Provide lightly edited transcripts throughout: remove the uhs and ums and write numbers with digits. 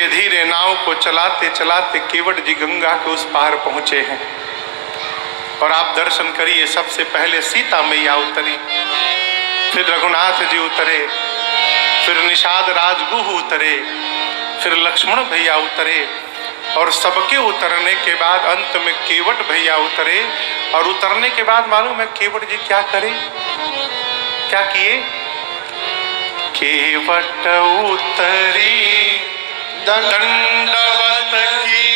धीरे धीरे नाव को चलाते चलाते केवट जी गंगा के उस पार पहुंचे हैं। और आप दर्शन करिए, सबसे पहले सीता मैया उतरी, फिर रघुनाथ जी उतरे, फिर निषाद राजगुह उतरे, फिर लक्ष्मण भैया उतरे, और सबके उतरने के बाद अंत में केवट भैया उतरे। और उतरने के बाद मालूम है केवट जी क्या करे, क्या किए? केवट उतरी दंडवत की।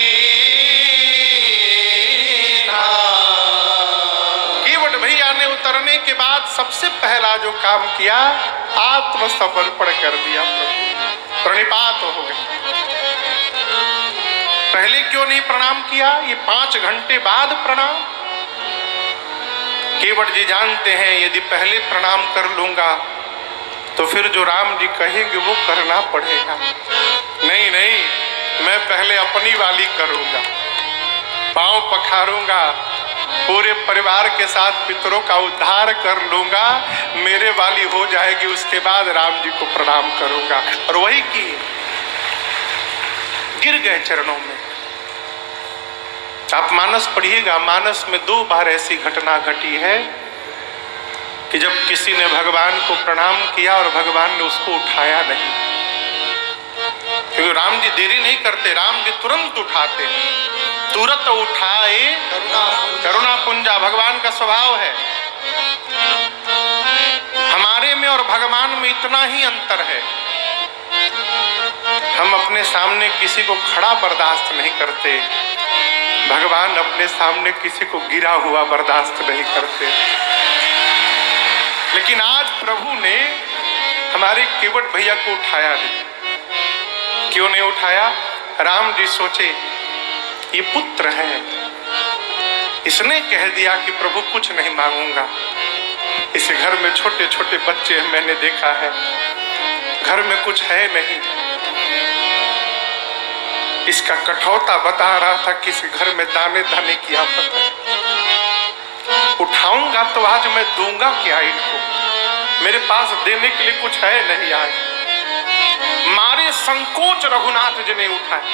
केवट भैया ने उतरने के बाद सबसे पहला जो काम किया, आत्मसमर्पण कर दिया, प्रणिपात हो गए। पहले क्यों नहीं प्रणाम किया? ये 5 घंटे बाद प्रणाम। केवट जी जानते हैं यदि पहले प्रणाम कर लूंगा तो फिर जो राम जी कहेंगे वो करना पड़ेगा। नहीं नहीं, मैं पहले अपनी वाली करूंगा, पांव पखारूंगा, पूरे परिवार के साथ पितरों का उद्धार कर लूंगा, मेरे वाली हो जाएगी, उसके बाद राम जी को प्रणाम करूंगा। और वही की, गिर गए चरणों में। आप मानस पढ़िएगा, मानस में 2 बार ऐसी घटना घटी है कि जब किसी ने भगवान को प्रणाम किया और भगवान ने उसको उठाया नहीं। क्योंकि राम जी देरी नहीं करते, राम जी तुरंत उठाते हैं, तुरंत उठाए करुणा पुंजा, भगवान का स्वभाव है। हमारे में और भगवान में इतना ही अंतर है, हम अपने सामने किसी को खड़ा बर्दाश्त नहीं करते, भगवान अपने सामने किसी को गिरा हुआ बर्दाश्त नहीं करते। लेकिन आज प्रभु ने हमारे केवट भैया को उठाया नहीं। क्यों नहीं उठाया? राम जी सोचे ये पुत्र है, इसने कह दिया कि प्रभु कुछ नहीं मांगूंगा। इस घर में छोटे छोटे बच्चे हैं, मैंने देखा है, घर में कुछ है नहीं। इसका कठौता बता रहा था कि इस घर में दाने दाने की आफत है। उठाऊंगा तो आज मैं दूंगा क्या इनको? मेरे पास देने के लिए कुछ है नहीं। आज मारे संकोच रघुनाथ जी ने उठाए।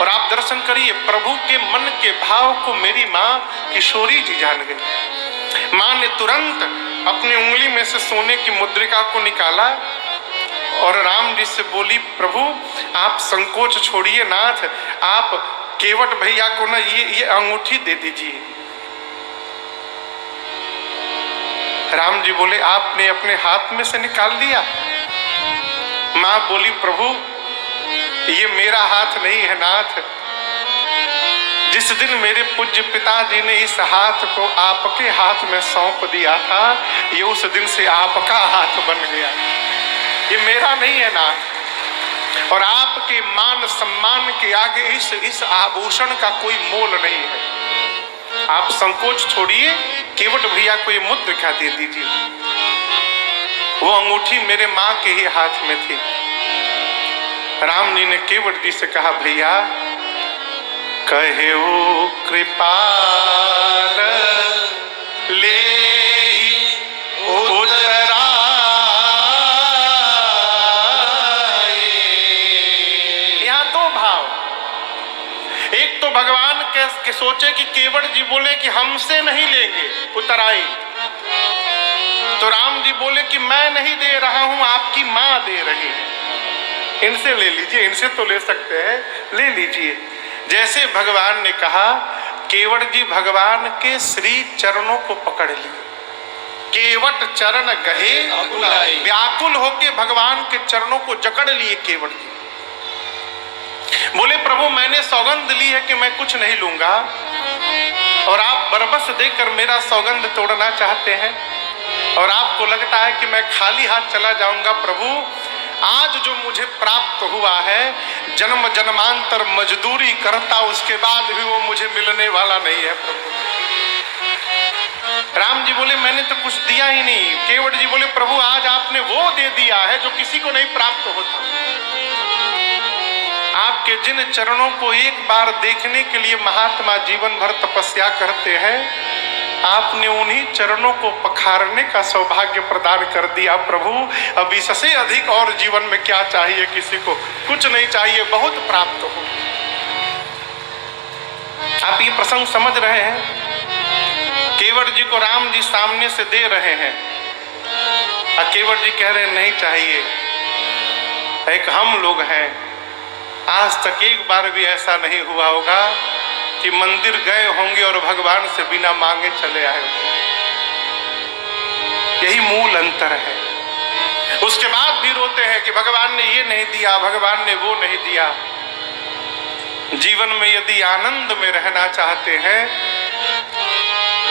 और आप दर्शन करिए, प्रभु के मन के भाव को मेरी माँ किशोरी जी जान गई। माँ ने तुरंत अपनी उंगली में से सोने की मुद्रिका को निकाला और राम जी से बोली, प्रभु आप संकोच छोड़िए नाथ, आप केवट भैया को ना ये अंगूठी दे दीजिए। राम जी बोले, आपने अपने हाथ में से निकाल दिया? माँ बोली, प्रभु ये मेरा हाथ नहीं है नाथ, जिस दिन मेरे पूज्य पिताजी ने इस हाथ को आपके हाथ में सौंप दिया था, ये उस दिन से आपका हाथ बन गया, ये मेरा नहीं है नाथ। और आपके मान सम्मान के आगे इस आभूषण का कोई मोल नहीं है। आप संकोच छोड़िए, केवट भैया को ये मुद्रिका दे दीजिए। वो अंगूठी मेरे माँ के ही हाथ में थी। राम जी ने केवट जी से कहा, भैया कहे वो कृपाल ले उतरा। यहाँ 2 भाव, एक तो भगवान के सोचे कि केवट जी बोले कि हमसे नहीं लेंगे, उतराई। तो राम जी बोले कि मैं नहीं दे रहा हूं, आपकी माँ दे रही है, इनसे ले लीजिए, इनसे तो ले सकते हैं, ले लीजिए। जैसे भगवान ने कहा, केवट जी भगवान के श्री चरणों को पकड़ लिए। केवट चरण गहे व्याकुल होके भगवान के चरणों को जकड़ लिए केवट जी। बोले, प्रभु मैंने सौगंध ली है कि मैं कुछ नहीं लूंगा, और आप बरबस देकर मेरा सौगंध तोड़ना चाहते हैं, और आपको लगता है कि मैं खाली हाथ चला जाऊंगा। प्रभु आज जो मुझे प्राप्त हुआ है, जन्म जन्मांतर मजदूरी करता, उसके बाद भी वो मुझे मिलने वाला नहीं है प्रभु। राम जी बोले, मैंने तो कुछ दिया ही नहीं। केवट जी बोले, प्रभु आज आपने वो दे दिया है जो किसी को नहीं प्राप्त होता। आपके जिन चरणों को एक बार देखने के लिए महात्मा जीवन भर तपस्या करते हैं, आपने उन्हीं चरणों को पखारने का सौभाग्य प्रदान कर दिया। प्रभु अब इससे अधिक और जीवन में क्या चाहिए? किसी को कुछ नहीं चाहिए, बहुत प्राप्त हो। आप ये प्रसंग समझ रहे हैं? केवट जी को राम जी सामने से दे रहे हैं और केवट जी कह रहे हैं नहीं चाहिए। एक हम लोग हैं, आज तक एक बार भी ऐसा नहीं हुआ होगा कि मंदिर गए होंगे और भगवान से बिना मांगे चले आए होंगे। यही मूल अंतर है। उसके बाद भी रोते हैं कि भगवान ने ये नहीं दिया, भगवान ने वो नहीं दिया। जीवन में यदि आनंद में रहना चाहते हैं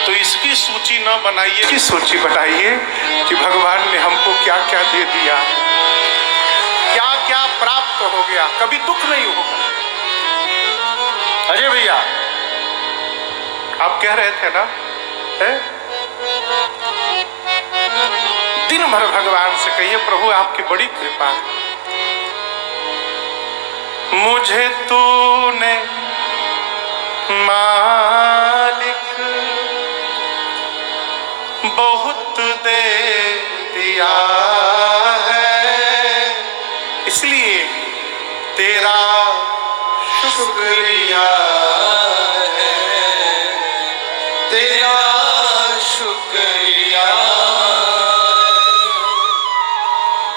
तो इसकी सूची न बनाइए, इसकी सूची बताइए कि भगवान ने हमको क्या क्या दे दिया, क्या क्या प्राप्त हो गया। कभी दुख नहीं होगा। अजय भैया आप कह रहे थे ना, दिन भर भगवान से कहिए प्रभु आपकी बड़ी कृपा, मुझे तूने मालिक बहुत दे दिया है, इसलिए तेरा शुक्रिया है, तेरा शुक्रिया।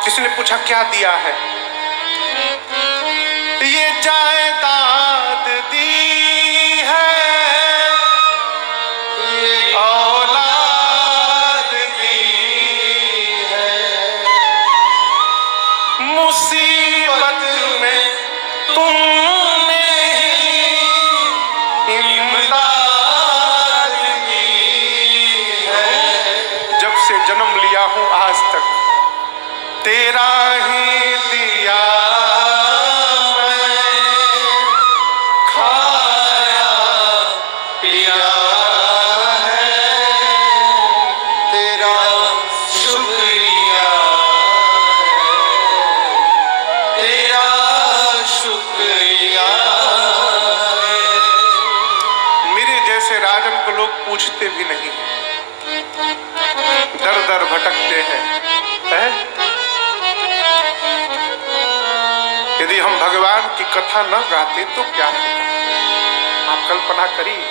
किसी ने पूछा क्या दिया है? ये जायदाद दी है, ये औलाद दी है, मुसीबत में तुमने इमदाद दी है। जब से जन्म लिया हूं आज तक तेरा ही दिया पूछते भी नहीं, दर दर भटकते हैं। यदि हम भगवान की कथा न गाते तो क्या होता? आप कल्पना करिए।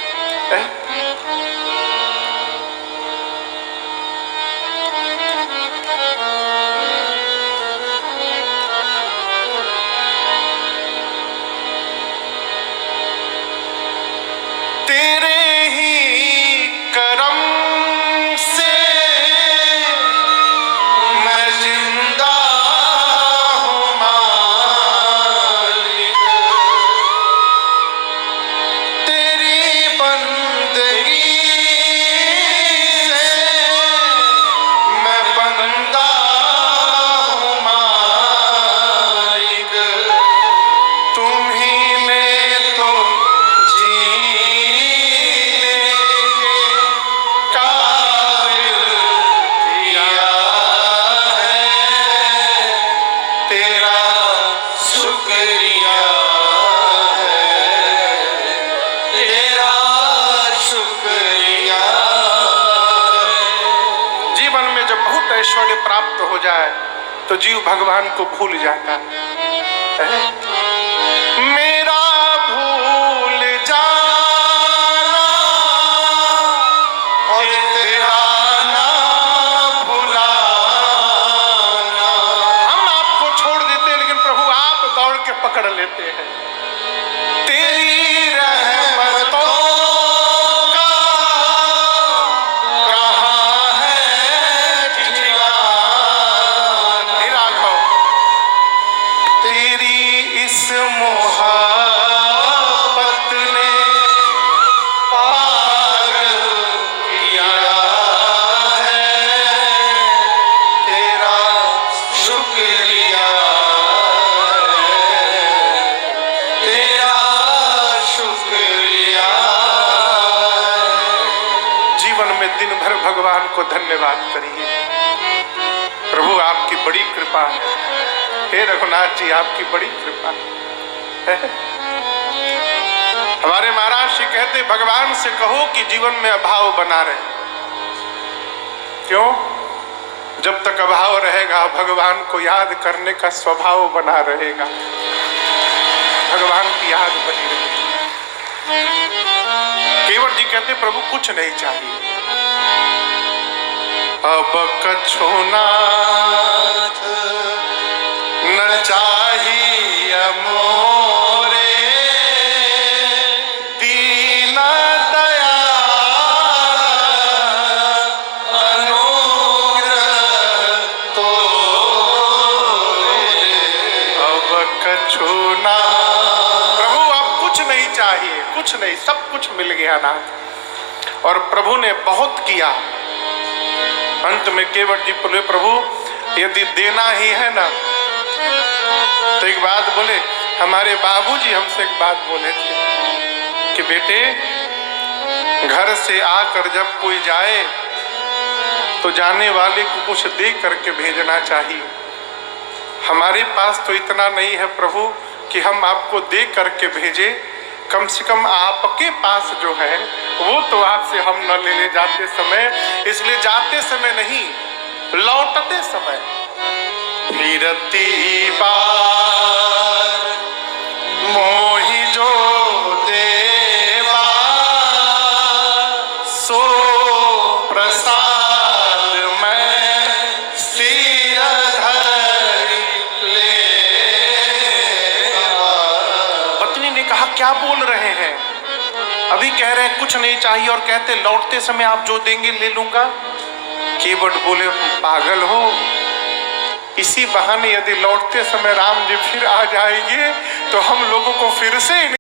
ऐश्वर्य प्राप्त हो जाए तो जीव भगवान को भूल जाता है। मेरा भूल जाना और तेरा ना भुलाना। हम आपको छोड़ देते हैं लेकिन प्रभु आप दौड़ के पकड़ लेते हैं। तेरी रहमतों दिन भर भगवान को धन्यवाद करिए। प्रभु आपकी बड़ी कृपा है। हे रघुनाथ जी आपकी बड़ी कृपा है। हमारे महाराज जी कहते भगवान से कहो कि जीवन में अभाव बना रहे। क्यों? जब तक अभाव रहेगा भगवान को याद करने का स्वभाव बना रहेगा, भगवान की याद बनी रहेगी। केवट जी कहते प्रभु कुछ नहीं चाहिए, अब कछु नाथ न चाहिए मोरे, दीन दयाल अनुग्रह तोरे, अब कछु नाथ। प्रभु अब कुछ नहीं चाहिए, कुछ नहीं, सब कुछ मिल गया नाथ। और प्रभु ने बहुत किया। अंत में केवट जी बोले प्रभु यदि देना ही है ना, तो एक बात बोले, हमारे बाबूजी हमसे एक बात बोले थे कि बेटे घर से आकर जब कोई जाए तो जाने वाले को कुछ दे करके भेजना चाहिए। हमारे पास तो इतना नहीं है प्रभु कि हम आपको दे करके भेजे, कम से कम आपके पास जो है वो तो आपसे हम न ले जाते समय, इसलिए जाते समय नहीं, लौटते समय फिरती बार मोहि जो देवा, सो प्रसाद मैं सिर धरि लेवा। पत्नी ने कहा क्या बोल रहे हैं, अभी कह रहे हैं कुछ नहीं चाहिए और कहते लौटते समय आप जो देंगे ले लूंगा। केवट बोले पागल हो, इसी बहाने यदि लौटते समय राम जी फिर आ जाएंगे तो हम लोगों को फिर से